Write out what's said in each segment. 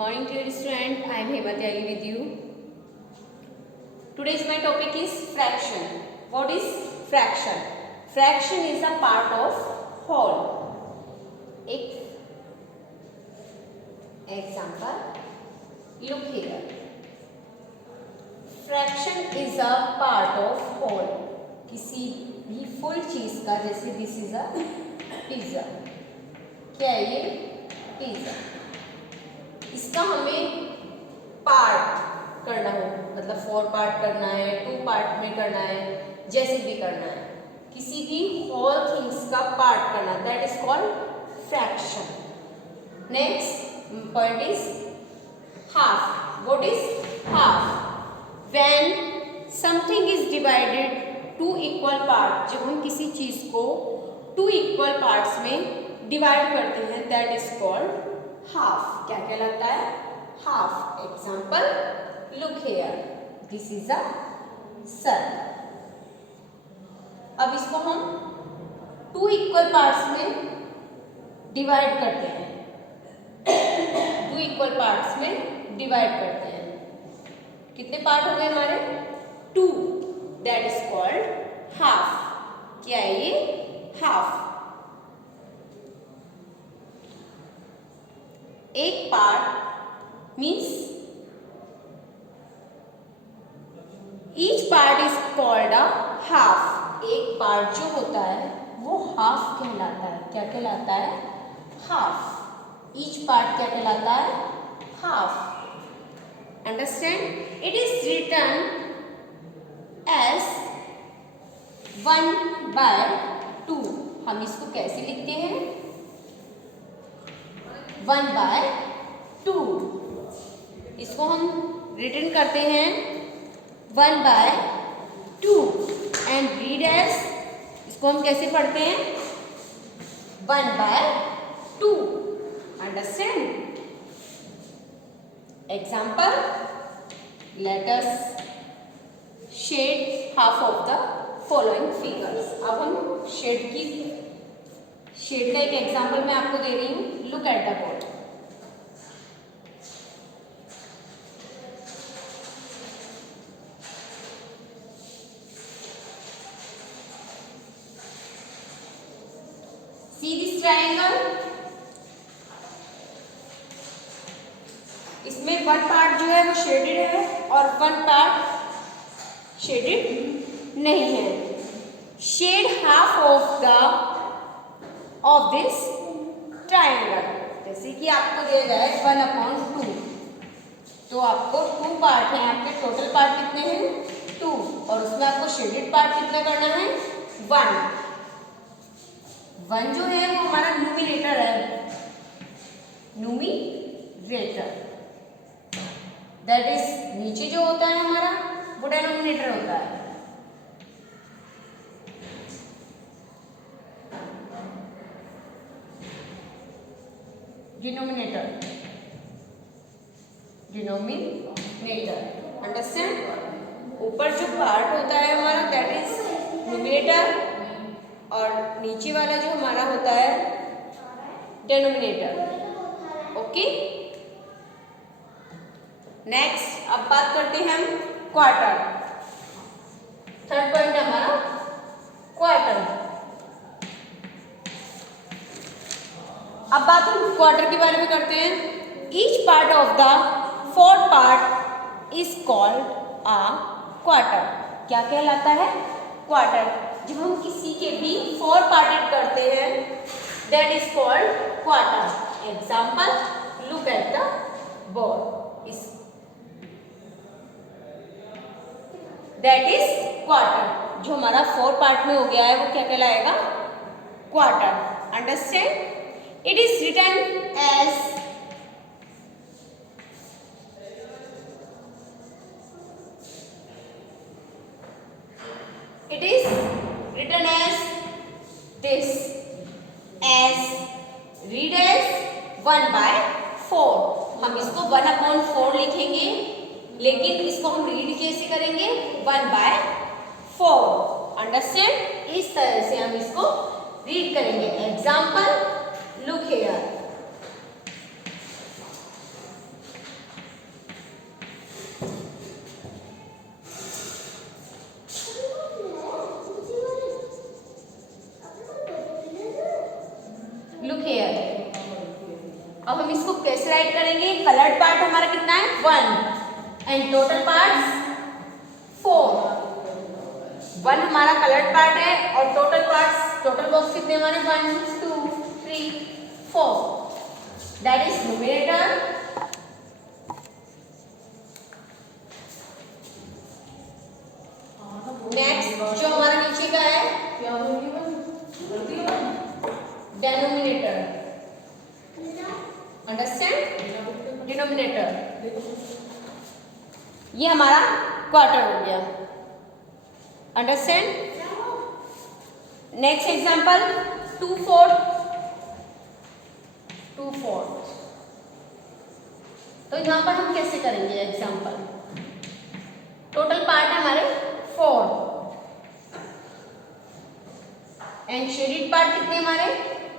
Morning to you student. I am Hema Tyagi with you. Today's my topic is fraction. What is fraction? Fraction is a part of whole. Example. Look here. Fraction is a part of whole. किसी भी full चीज का, जैसे this is a pizza. क्या है ये? Pizza. इसका हमें पार्ट करना हो, मतलब 4 पार्ट करना है, 2 पार्ट में करना है, जैसे भी करना है, किसी भी होल थिंग्स का पार्ट करना, that is called fraction. Next point is half. What is half? When something is divided to equal part. जब हम किसी चीज को 2 इक्वल पार्ट्स में डिवाइड करते हैं, दैट इज कॉल्ड हाफ. क्या कहलाता है? Half. Example, look here, this is a sun. अब इसको हम 2 इक्वल पार्ट्स में डिवाइड करते हैं. 2 इक्वल पार्ट्स में डिवाइड करते हैं. कितने पार्ट हो गए हमारे? 2. That is called half. क्या है ये? हाफ. एक part means each part is called a half. एक पार्ट जो होता है वो हाफ कहलाता है. क्या कहलाता है? हाफ. ईच पार्ट क्या कहलाता है? Half. Understand? It is written as 1/2. हम इसको कैसे लिखते हैं? 1/2. इसको हम रिटन करते हैं 1/2 एंड रीड एज, इसको हम कैसे पढ़ते हैं? 1/2. Understand? Example, let us shade half of the following figures. अब हम शेड का एक एग्जाम्पल मैं आपको दे रही हूँ. Look at the board. See this triangle. इसमें 1 पार्ट जो है वो शेडेड है और 1 पार्ट शेडेड नहीं है. Shade half of this triangle. जैसे कि आपको दिया गया है 1/2, तो आपको 2 पार्ट हैं. आपके टोटल पार्ट कितने हैं? 2. और उसमें आपको शेडेड पार्ट कितना करना है? 1. 1 जो है वो हमारा न्यूमिनेटर है. न्यूमिनेटर. दैट इज नीचे जो होता है हमारा वो डिनोमिनेटर होता है. डिनोमिनेटर. अंडरस्टैंड? ऊपर जो पार्ट होता है हमारा दैट इज न्यूमिनेटर और नीचे वाला जो हमारा होता है डिनोमिनेटर. ओके. नेक्स्ट अब बात करते हैं हम क्वार्टर. थर्ड पॉइंट हमारा क्वार्टर. अब बात हम क्वार्टर के बारे में करते हैं. Each part of the 4th part is called a quarter. क्या कहलाता है? क्वार्टर. जब हम किसी के भी 4 पार्टेड करते हैं, that is called quarter. Example, look at the board. That is quarter. जो हमारा 4 पार्ट में हो गया है वो क्या कहलाएगा? Quarter. Understand? It is written as this, as read as 1/4. हम इसको 1/4 लिखेंगे, लेकिन इसको हम रीड कैसे करेंगे? 1/4. अंडरस्टैंड? इस तरह से हम इसको रीड करेंगे. Example, look here. Next right करेंगे, कलर्ड पार्ट हमारा कितना है 1 एंड टोटल पार्ट्स 4। 1 हमारा कलर्ड पार्ट है और टोटल पार्ट्स, टोटल बॉक्स कितने हमारे 1 2 3 4, दैट इज न्यूमरेटर। नेक्स्ट जो हमारा नीचे का है डेनोमिनेटर, अंडरस्टैंड, डिनोमिनेटर, ये हमारा क्वार्टर हो गया, अंडरस्टैंड। Next example 2/4, 2/4। तो यहाँ पर हम कैसे करेंगे एग्जांपल, टोटल पार्ट है हमारे 4 एंड शेडेड पार्ट कितने हमारे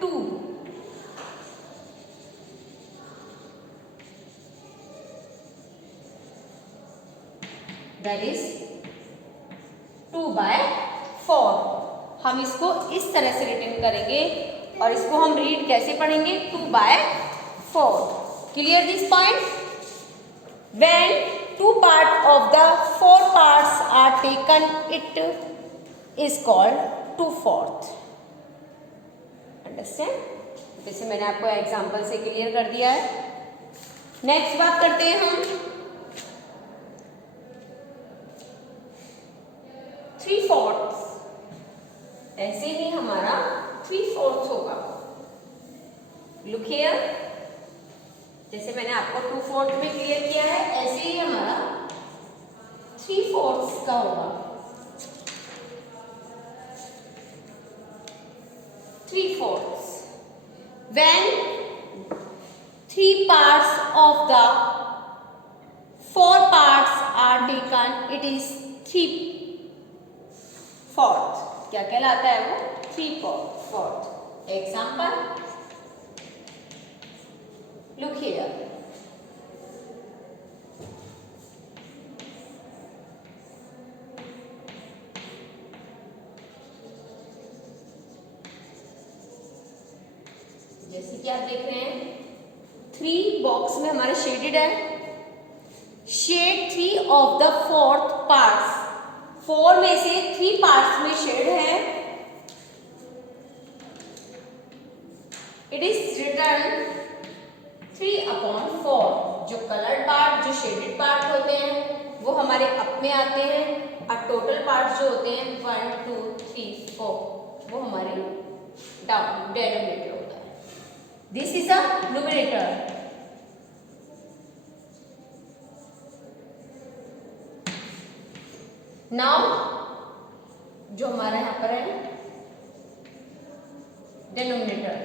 2। That is 2/4। हम इसको इस तरह से रिटर्न करेंगे और इसको हम रीड कैसे पढ़ेंगे 2/4। Clear this point? When 2 parts of the 4 parts are taken, it is called 2/4. Understand? जैसे मैंने आपको एग्जांपल से क्लियर कर दिया है। नेक्स्ट बात करते हैं हम 3/4। ऐसे ही हमारा 3/4 होगा। Look here, जैसे मैंने आपको 2/4 में क्लियर किया है, ऐसे ही हमारा 3/4 का होगा। 3/4 when 3 parts of the 4 parts are taken, it is 3/4। क्या कहलाता है वो 3/4। एग्जाम्पल, look here, जैसे कि आप देख रहे हैं 3 बॉक्स में हमारे शेडेड है। Shade 3 of the 4th parts, 4 में से 3 पार्ट्स में शेड है। It is return 3/4। जो कलर्ड पार्ट, जो शेडेड पार्ट होते हैं वो हमारे अप में आते हैं और टोटल पार्ट जो होते हैं 1 2 3 4 वो हमारे डाउन डेनोमिनेटर होता है। This is a numerator. Now जो हमारा यहाँ पर है डेनोमिनेटर,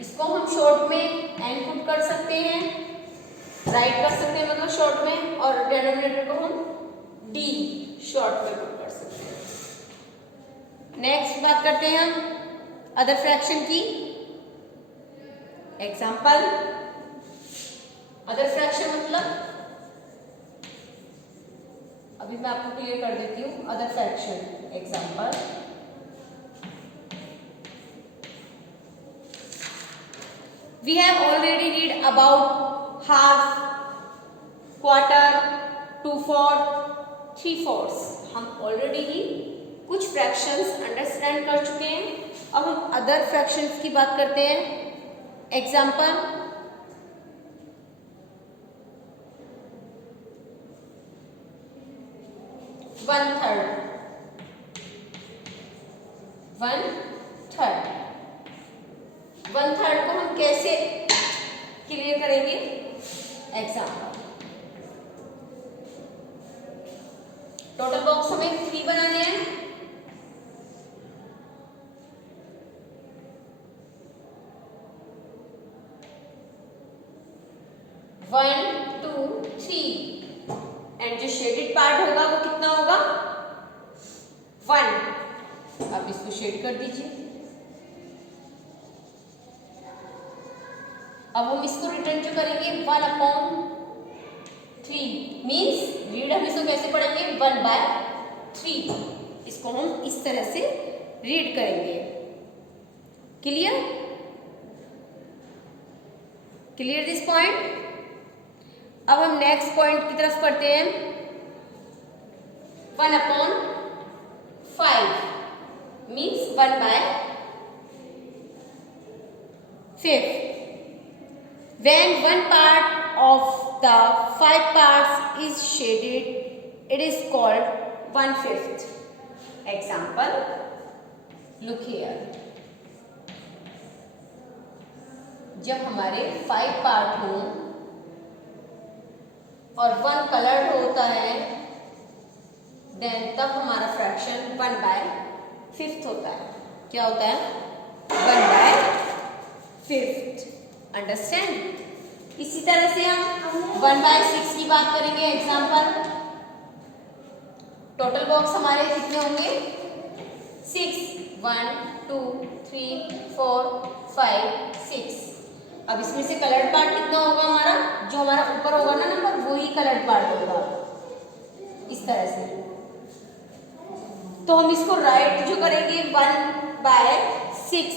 इसको हम शॉर्ट में एन पुट कर सकते हैं, राइट कर सकते हैं मतलब शॉर्ट में, और डेनोमिनेटर को हम डी शॉर्ट में पुट कर सकते हैं। नेक्स्ट बात करते हैं हम अदर फ्रैक्शन की। एग्जांपल, अदर फ्रैक्शन मतलब, अभी मैं आपको क्लियर कर देती हूँ other fraction. Example, we have already read about half, quarter, 2/4, 3/4। हम ऑलरेडी ही कुछ फ्रैक्शंस अंडरस्टैंड कर चुके हैं। अब हम अदर फ्रैक्शंस की बात करते हैं। एग्जांपल, वन थर्ड को हम कैसे क्लियर करेंगे? एग्जांपल, टोटल बॉक्स हमें 3 बनाने हैं। वन टू थ्री एंड जो शेडेड पार्ट होगा वो कितना होगा 1। आप इसको शेड कर दीजिए। अब हम इसको रिटर्न जो करेंगे 1/3 मीन्स रीड हम इसको कैसे पढ़ेंगे 1/3। इसको हम इस तरह से रीड करेंगे। क्लियर? Clear this point. अब हम नेक्स्ट पॉइंट की तरफ करते हैं। 1/5 means 1/5। When one part of the 5 parts is shaded, it is called 1/5. Example, look here. जब हमारे 5 पार्ट हों और 1 कलर्ड होता है, देन तब हमारा फ्रैक्शन 1/5 होता है। क्या होता है? 1/5। अंडरस्टैंड। इसी तरह से हम 1/6 की बात करेंगे। एग्जाम्पल, टोटल बॉक्स हमारे कितने होंगे? 6। 1 2 3 4 5 6। अब इसमें से कलर्ड पार्ट कितना होगा हमारा? जो हमारा ऊपर होगा ना नंबर, वही कलर्ड पार्ट होगा। इस तरह से तो हम इसको राइट जो करेंगे 1/6।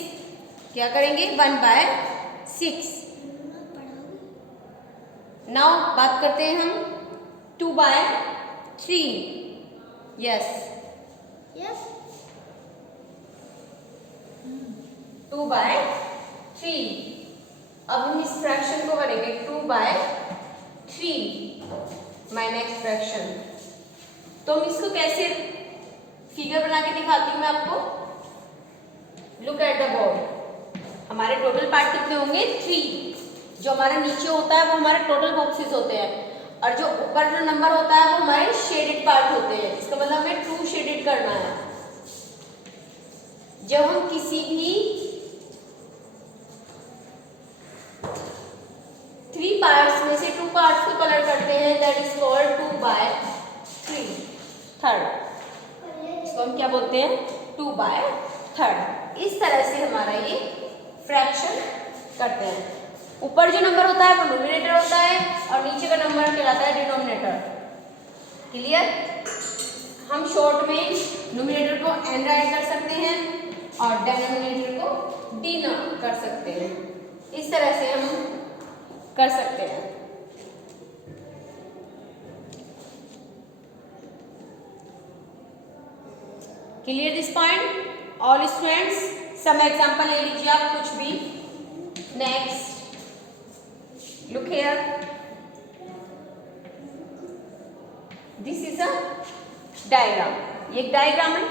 क्या करेंगे? 1/6। नाउ बात करते हैं हम 2/3। यस, 2/3। अब हम इस फ्रैक्शन को करेंगे 2/3, माय नेक्स्ट फ्रैक्शन। तो हम इसको कैसे फिगर बना के दिखाती हूँ मैं आपको। Look at the board. हमारे टोटल पार्ट कितने होंगे? 3। जो हमारा नीचे होता है वो हमारे टोटल बॉक्सेस होते हैं, और जो ऊपर जो नंबर होता है वो हमारे शेडेड पार्ट होते हैं। इसका मतलब हमें 2 शेडेड करना है। जब हम किसी भी 3 पार्ट्स में से 2 पार्ट्स को कलर करते हैं, दैट इज कॉल्ड 2/3। थर्ड, इसको हम क्या बोलते हैं? 2/3। इस तरह से हमारा ये फ्रैक्शन करते हैं। ऊपर जो नंबर होता है वो न्यूमरेटर होता है, और नीचे का नंबर कहलाता है डिनोमिनेटर। क्लियर? हम शॉर्ट में न्यूमरेटर को n राइट कर सकते हैं और डिनोमिनेटर को d कर सकते हैं। इस तरह से हम कर सकते हैं। Clear this point all students? Some example ले लीजिए आप कुछ भी। Next, look here, this is a diagram. ये एक डायग्राम है।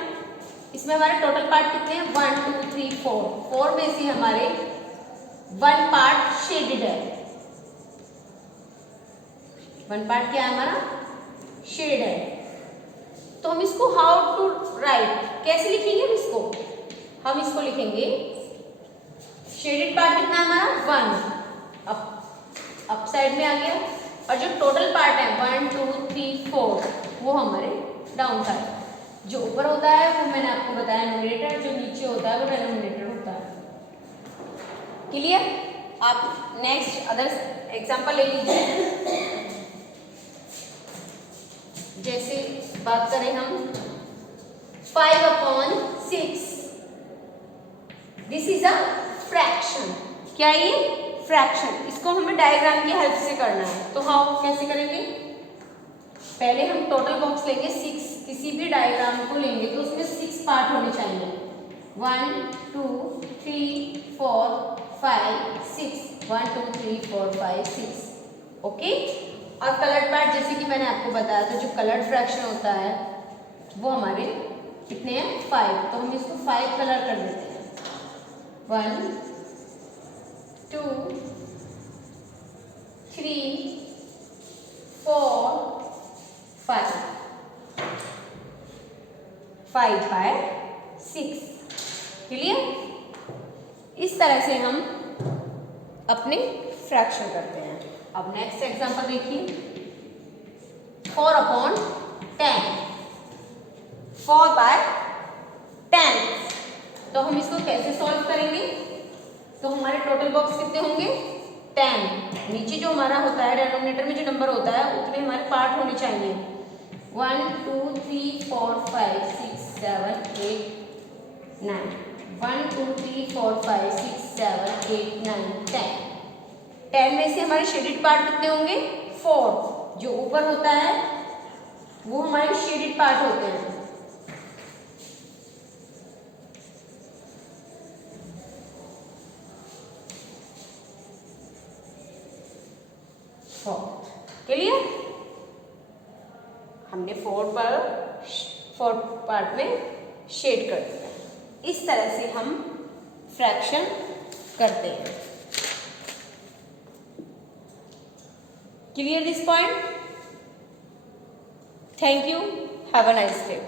इसमें हमारे टोटल पार्ट कितने हैं? 1 2 3 4। 4 में से हमारे 1 पार्ट शेडेड है। 1 पार्ट क्या है हमारा? शेड है। तो हम इसको हाउ टू राइट, कैसे लिखेंगे हम इसको? हम इसको लिखेंगे, शेडेड पार्ट कितना है हमारा? 1 अप साइड में आ गया, और जो टोटल पार्ट है 1 2 3 4 वो हमारे डाउन साइड। जो ऊपर होता है वो मैंने आपको बताया न्यूमरेटर, जो नीचे होता है वो डिनोमिनेटर होता है। क्लियर? आप नेक्स्ट अदर एग्जांपल ले लीजिए। जैसे बात करें हम 5/6, दिस इज अ फ्रैक्शन। क्या है ये? फ्रैक्शन। इसको हमें डायग्राम की हेल्प से करना है। तो हाउ, कैसे करेंगे? पहले हम टोटल बॉक्स लेंगे 6। किसी भी डायग्राम को लेंगे तो उसमें 6 पार्ट होने चाहिए। 1 2 3 4 5 6। 1 2 3 4 5 6। ओके। और कलर्ड पार्ट जैसे कि मैंने आपको बताया था, जो कलर्ड फ्रैक्शन होता है वो हमारे कितने हैं? 5। तो हम इसको 5 कलर कर देते हैं। 1 2 3 4 5। 5/6। क्लियर? इस तरह से हम अपने फ्रैक्शन करते हैं। अब नेक्स्ट एग्जांपल देखिए। 4/10। 4/10। तो हम इसको कैसे सॉल्व करेंगे? तो हमारे टोटल बॉक्स कितने होंगे? 10। नीचे जो हमारा होता है डिनोमिनेटर में जो नंबर होता है उतने हमारे पार्ट होने चाहिए। 1 2 3 4 5 6 7 8 9। 1 2 3 4 5 6 7 8 9 10। 10 में से हमारे शेडेड पार्ट कितने होंगे? 4। जो ऊपर होता है वो हमारे शेडेड पार्ट होते हैं। क्लियर? हमने 4 पार्ट में शेड कर दिया। इस तरह से हम फ्रैक्शन करते हैं। Clear this point? Thank you. Have a nice day.